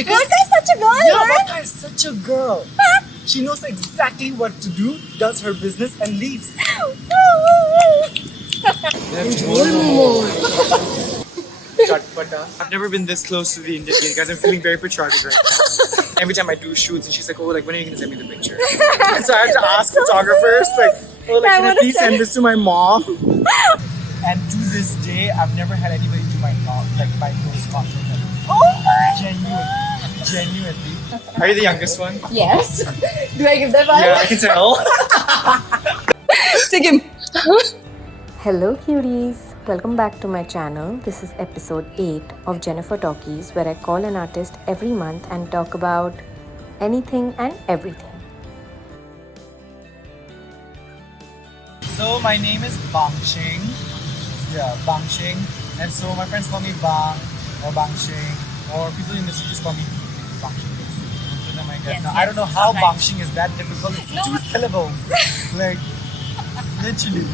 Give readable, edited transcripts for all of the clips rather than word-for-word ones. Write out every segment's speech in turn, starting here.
Because such a girl, yeah, right? Baka is such a girl. She knows exactly what to do, does her business, and leaves. Chatpata. I've never been this close to the Indian gate, guys. I'm feeling very patriotic right now. Every time I do shoots, and she's like, "Oh, like when are you gonna send me the picture?" And so I have to ask photographers, like, "Oh, like can I please send this to my mom?" And to this day, I've never had anybody do my nose contour. Oh my! Genuinely. Are you the youngest one? Yes. Do I give that vibe? Yeah, I can tell. Sigim. Hello cuties, welcome back to my channel. This is episode 8 of Jennifer Talkies, where I call an artist every month and talk about anything and everything. So my name is Bangsheng. Yeah, Bangsheng. And so my friends call me Bang or Bangsheng, or people in the street just call me Bangsheng. So then I guess now, I don't know how Bangsheng is that difficult. It's 2 syllables. Like literally.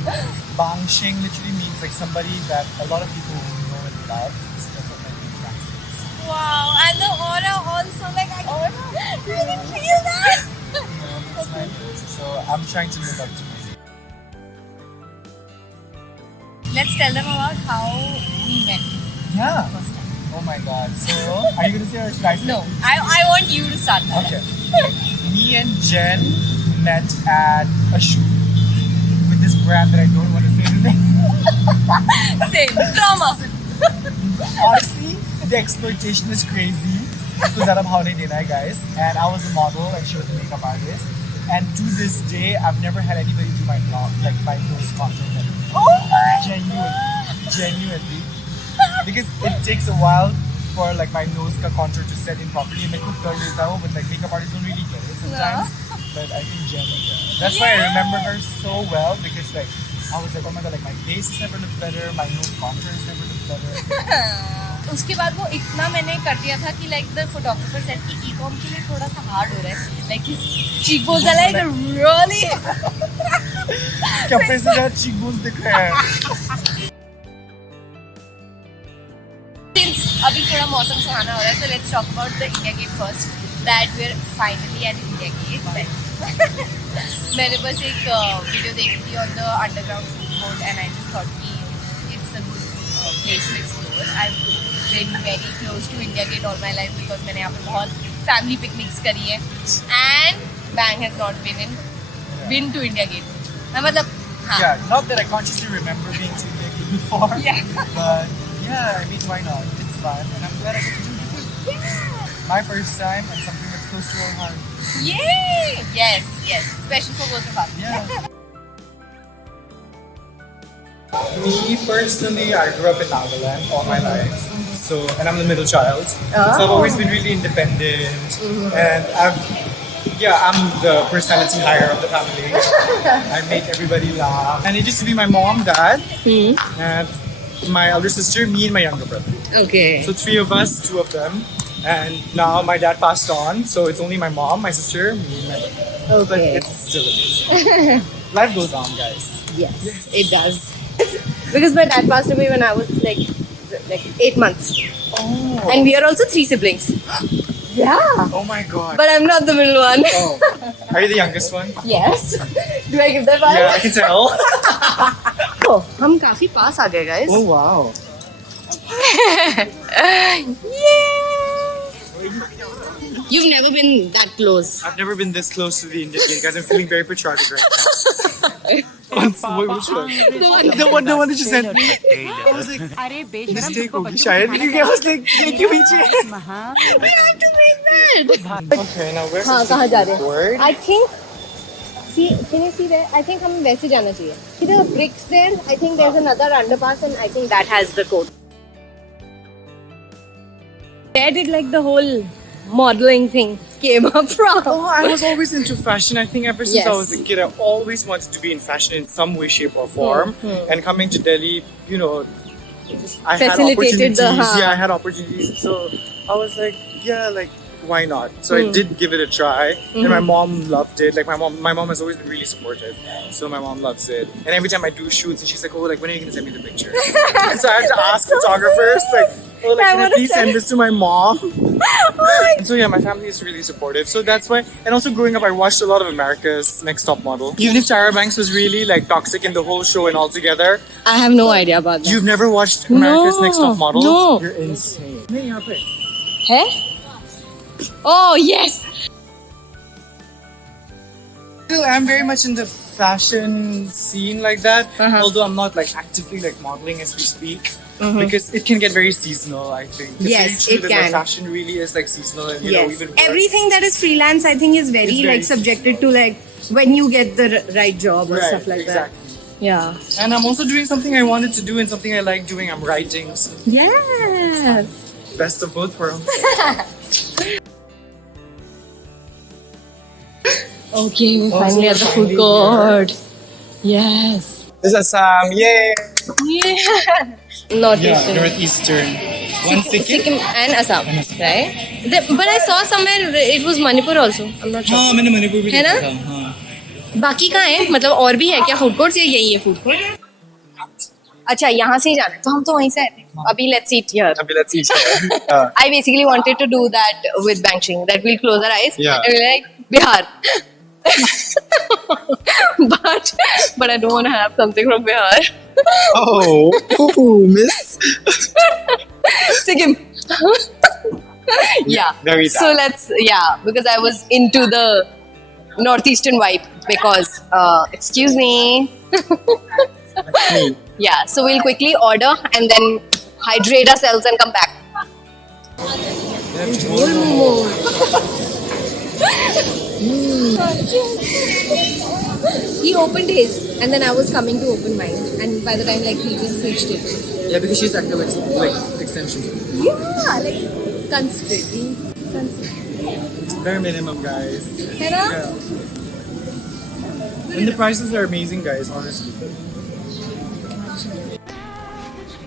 Bangsheng literally means like somebody that a lot of people know and love. So that's what my name translates. Wow, and the aura also, like I can feel that. That's my name. So I'm trying to live up to it. Let's tell them about how we met. Yeah. Oh my god. So are you gonna say or should I say? No, I want you to start that. Okay. Me and Jen met at a shoot with this brand that I don't want to say the name. Same. Trauma. Honestly, the exploitation is crazy. Because I'm Howdy Dena, guys. And I was a model and she was a makeup artist. And to this day, I've never had anybody do my nose contour. Oh my! Genuinely. Because it takes a while for like my nose ka contour to set in properly. And I could turn it out, but like makeup artists don't really get it sometimes. But I think Jen, that's why I remember her so well, because like I was like, oh my god, like my face has never looked better, my nose contour has never looked better. उसके बाद वो इतना मैंने कर दिया था कि like the photographer said कि e-com के लिए थोड़ा सा hard हो रहा है. Like his cheekbones are like really. क्या पैसे ज्यादा cheekbones दिख रहे हैं? Since अभी थोड़ा मौसम सुहाना हो रहा है, so let's talk about the India Gate first. That we're finally at India Gate. मैंने बस एक वीडियो देखी थी on the underground food court and I just thought कि it's a good place to explore. I've been very close to India Gate all my life because मैंने यहाँ पे बहुत family picnics करी है and Bang has not been to India Gate. मतलब हाँ. Yeah, not that I consciously remember being to India Gate before. Yeah. But yeah, I mean, why not? It's fun and I'm glad I get to do it. My first time and something that's close to our heart. Yay! Yes, especially for both of us. Yeah. Me personally, I grew up in Nagaland all my life. So, and I'm the middle child. So I've always been really independent. And I'm the personality hire of the family. I make everybody laugh. And it used to be my mom, dad, and my elder sister, me and my younger brother. Okay. So 3 of us, 2 of them. And now my dad passed on, so it's only my mom, my sister, me, and my brother. But Okay. it's still amazing. Life goes on, guys. Yes, it does. Because my dad passed away when I was like 8 months. Oh. And we are also 3 siblings. Yeah. Oh my god. But I'm not the middle one. Oh. Are you the youngest one? Yes. Do I give that vibe? Yeah, I can tell. Oh, हम काफी पास आ गए guys. Oh wow. You've never been that close. I've never been this close to the Indian gate, guys. I'm feeling very patriotic right now. Which one? The one that you sent me. I was like, mistake होगी शायद. I was like, thank you, Vichi. We have to make that. Okay, now where's हाँ, कहाँ जा रहे हैं? word? I think. See, can you see there? I think हमें वैसे जाना चाहिए. See the bricks there? I think there's another underpass and I think that has the code. Where did like the whole modeling thing came up from? Oh, I was always into fashion. I think ever since I Yes. was a kid, I always wanted to be in fashion in some way, shape, or form. And coming to Delhi, you know, I had Facilitated opportunities. the, Yeah, I had opportunities. So I was like, yeah, like why not? So I did give it a try, and my mom loved it. Like my mom has always been really supportive, so my mom loves it. And every time I do shoots, and she's like, "Oh, like when are you gonna send me the picture?" And so I have to ask photographers, like, "Oh, like can I please send this to my mom?" And so yeah, my family is really supportive. So that's why. And also growing up, I watched a lot of America's Next Top Model. Even if Tyra Banks was really like toxic in the whole show and all together, I have no idea about that. you've never watched America's Next Top Model? No. You're insane. नहीं यहाँ पे. Hey? Oh yes. I'm very much in the fashion scene like that. Uh-huh. Although I'm not like actively like modeling as we speak. Because it can get very seasonal, I think. It's Yes, very true it that, can. Like, fashion really is like seasonal and you know even worse. Everything that is freelance, I think, is very, It's very like subjected to like when you get the right job or Right, stuff like exactly. that. Yeah. And I'm also doing something I wanted to do and something I like doing. I'm writing. So Yes. best of both worlds. Okay, we're Oh, finally so at the we're food finally court. Yes. This is Assam, yay! Yeah. Northeastern. Northeastern. One Sikkim and Assam, right? But I saw somewhere it was Manipur also. I'm not sure. हाँ मैंने मणिपुर भी है ना? देखा था, हाँ. बाकी कहाँ है? मतलब और भी है क्या फूड कोर्ट्स या यही है फूड कोर्ट? अच्छा यहाँ से ही जाना है तो हम तो वहीं से आए थे. अभी let's eat here. अभी let's eat. I basically wanted to do that with Bangsheng, that we'll close our eyes Yeah. and we're like Bihar. but I don't want to have something from Bihar. Oh, ooh, miss. Sikkim. Yeah. Very So let's because I was into the northeastern vibe because excuse me. Yeah. So we'll quickly order and then hydrate ourselves and come back. He opened his and then I was coming to open mine and by the time like he just switched it. Yeah, because she's active like extensions. Yeah, like considering. Bare minimum, guys. है ना? Yeah. And the prices are amazing, guys. Honestly.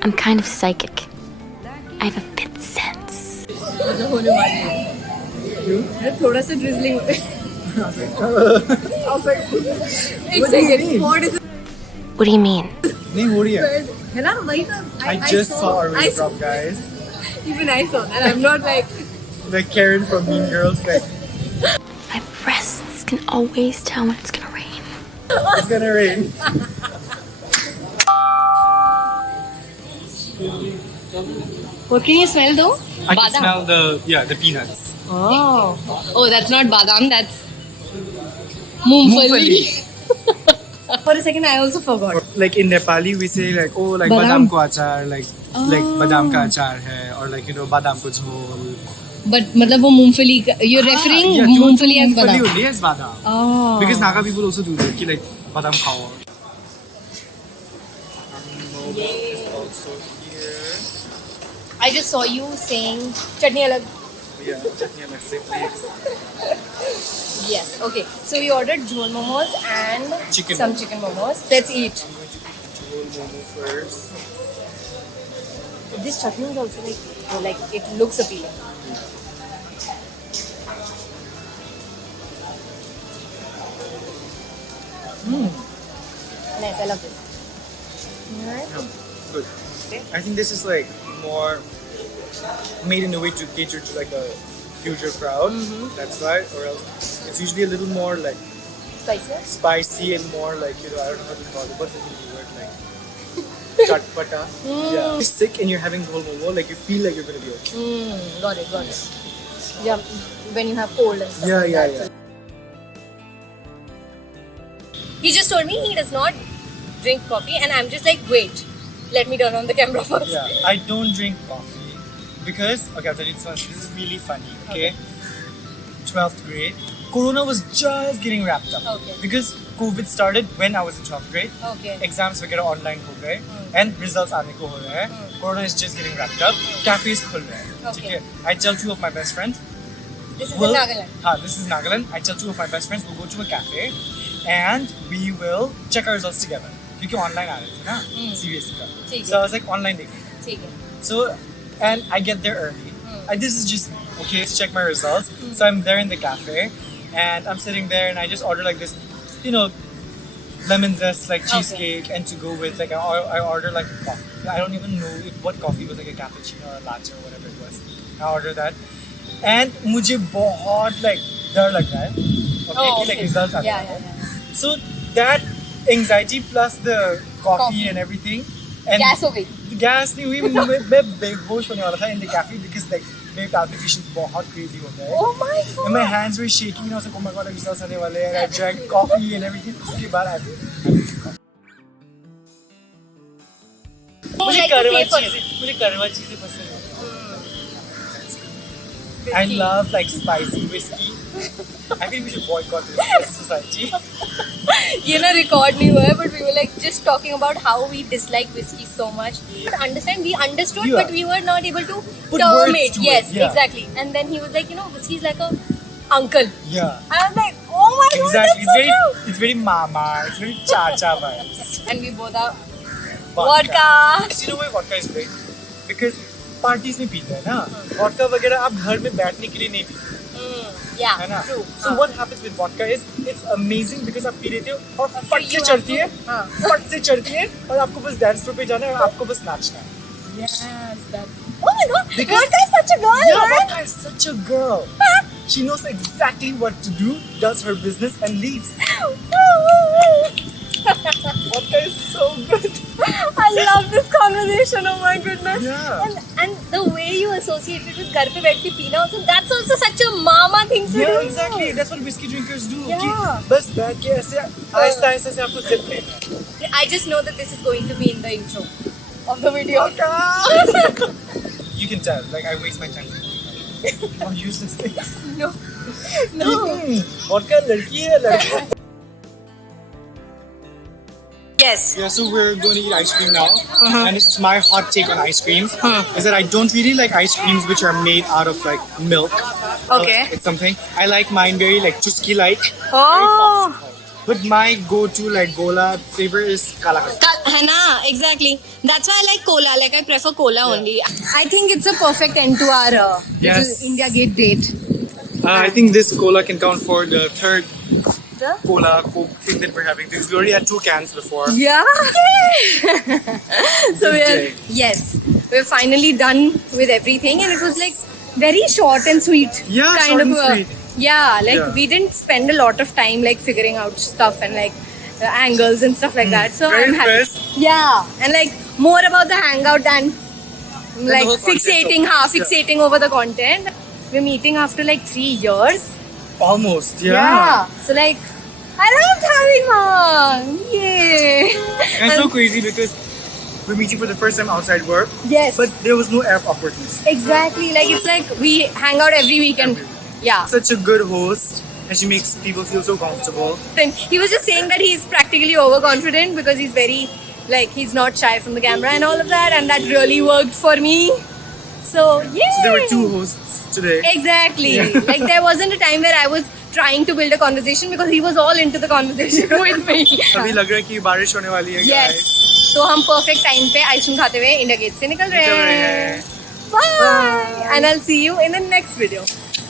I'm kind of psychic. I have a fifth sense. मतलब होने वाली है. थोड़ा सा drizzling. एक second. What is it? What do you mean? नहीं हो रही है. है ना? वही तो. I just saw a raindrop, guys. Even I saw that. I'm not like. Like Karen from Mean Girls, like My breasts can always tell when it's gonna rain. it's gonna rain. What can you smell though? I can smell the peanuts. Oh, that's not badam. That's moongfali. For a second, I also forgot. Like in Nepali, we say like like Badam. badam ko achar, like badam ka achar hai, or like badam ko jhol. But मतलब वो मूंगफली का you're referring Yeah, मूंगफली as मूंगफली badam. only as badam. Oh. Because Naga people also do that, ki like badam khao. Is also here. I just saw you saying chutney alag. Yeah, chutney alag se please. Yes. Okay. So we ordered jhol momos and Chicken some momos. chicken momos. Let's eat. I'm going to eat jhol momo first. This chutney is also like it looks appealing. Nice. I love this. Good. I think this is like more made in a way to cater to like a future crowd. That's why, or else it's usually a little more like Spicy. spicy and more like I don't know how to call it. What's the Hindi word like? Chatpata. Yeah. You're sick and you're having whole momo, like you feel like you're gonna be okay. Got it. Yeah. When you have cold and stuff. Yeah, like yeah, that. yeah. He just told me he does not drink coffee, and I'm just like, wait, let me turn on the camera first. Yeah, I don't drink coffee because okay, I'll tell you this one. This is really funny. Okay, 12th grade, Corona was just getting wrapped up. Okay. Because COVID started when I was in 12th grade. Okay. Exams वगैरह online हो गए and results आने को हो रहे हैं. Corona is just getting wrapped up. Cafes खुल रहे हैं. Okay. ठीक है. I tell two of my best friends. This is Well, in Nagaland. This is Nagaland. I tell two of my best friends we'll go to a cafe and we will check our results together. क्योंकि online आ रहे थे ना CBSE का. ठीक है. So I was like online देखेंगे. ठीक है. So and I get there early. This is just me. Okay, let's check my results. So I'm there in the cafe, and I'm sitting there, and I just order like this, you know, lemon zest like cheesecake, and to go with like I order like a coffee. I don't even know what coffee was, like a cappuccino or a latte or whatever it was. I ordered that, and मुझे बहुत like डर लग रहा है. Okay, कि like results आते हैं. So that anxiety plus the coffee and everything, and gas हो गई. gas नहीं हुई. मैं बेहोश होने वाला था in the cafe because like मेरे palpitations बहुत crazy हो गए. Oh my god. And my hands were shaking, and I was like, oh my god, results आने वाले हैं. And I drank coffee and everything. उसके बाद I मुझे कड़वा चीजें पसंद है. I love like spicy whiskey. I think we should boycott this as a society. ये ना record नहीं हुआ है, but we were like just talking about how we dislike whiskey so much. We understood, Yeah. but we were not able to Put term words it. to Yes, it, yeah. exactly. And then he was like, you know, whiskey is like a uncle. Yeah. I was like, oh my Exactly. god, that's so It's very mama. It's very cha-cha vibes. true. And we both are vodka. You know why vodka is great? Because parties में पीते हैं ना. Vodka वगैरह आप घर में बैठने के लिए नहीं पीते. Yeah, है ना? true. So what happens with vodka is it's amazing because आप पी लेते हो और फट से you चढ़ती है. have to- हाँ. फट से चढ़ती है और आपको बस डांस फ्लोर पे जाना है और आपको बस नाचना है. Yes, that's. Oh my god, Because- vodka is such a girl, Yeah, right? vodka is such a girl. She knows exactly what to do, does her business, and leaves. Vodka is so good. I love this conversation. Oh my goodness. Yeah. And the way you associate it with घर पे बैठ के पीना also, that's also such a mama thing to do. Yeah, exactly. That's what whiskey drinkers do. Yeah. कि बस बैठ के ऐसे आहिस्ता आहिस्ता से आपको सिप लेना है. I just know that this is going to be in the intro of the video. You can tell. Like I waste my time on useless things. No. No. Vodka लड़की है लड़का. Yes. Yeah, so we're going to eat ice cream now, and this is my hot take on ice creams. Is that I don't really like ice creams which are made out of like milk. Okay. It's something I like mine very like chusky like. Oh. But my go-to like gola flavor is kala. है ना, exactly. That's why I like cola. Like I prefer cola only. I think it's a perfect end to our Yes. little India Gate date. I think this cola can count for the third The? cola Coke thing that we're having because we already had 2 cans before. Yeah. So we're finally done with everything, and it was like very short and sweet. Yeah, kind short of and sweet. Yeah, like Yeah. we didn't spend a lot of time like figuring out stuff and like angles and stuff like that. So Very I'm happy. impressed. Yeah, and like more about the hangout than like whole content fixating over the content. We're meeting after like 3 years. Almost, yeah. So like, I loved having her. Yay. And it's so crazy because we're meeting for the first time outside work, Yes. but there was no air awkwardness. Exactly. Like it's like we hang out every weekend. Yeah. Such a good host, and she makes people feel so comfortable. Then he was just saying that he's practically overconfident because he's very like he's not shy from the camera and all of that, and that really worked for me. So yeah. So there were 2 hosts today. Exactly. Like there wasn't a time where I was trying to build a conversation because he was all into the conversation with me. अभी लग रहा है कि बारिश होने वाली है. Yes. guys. तो हम perfect time पे आइसक्रीम खाते हुए इंडिया गेट से निकल रहे निकल रहे हैं. हैं. Bye. And I'll see you in the next video.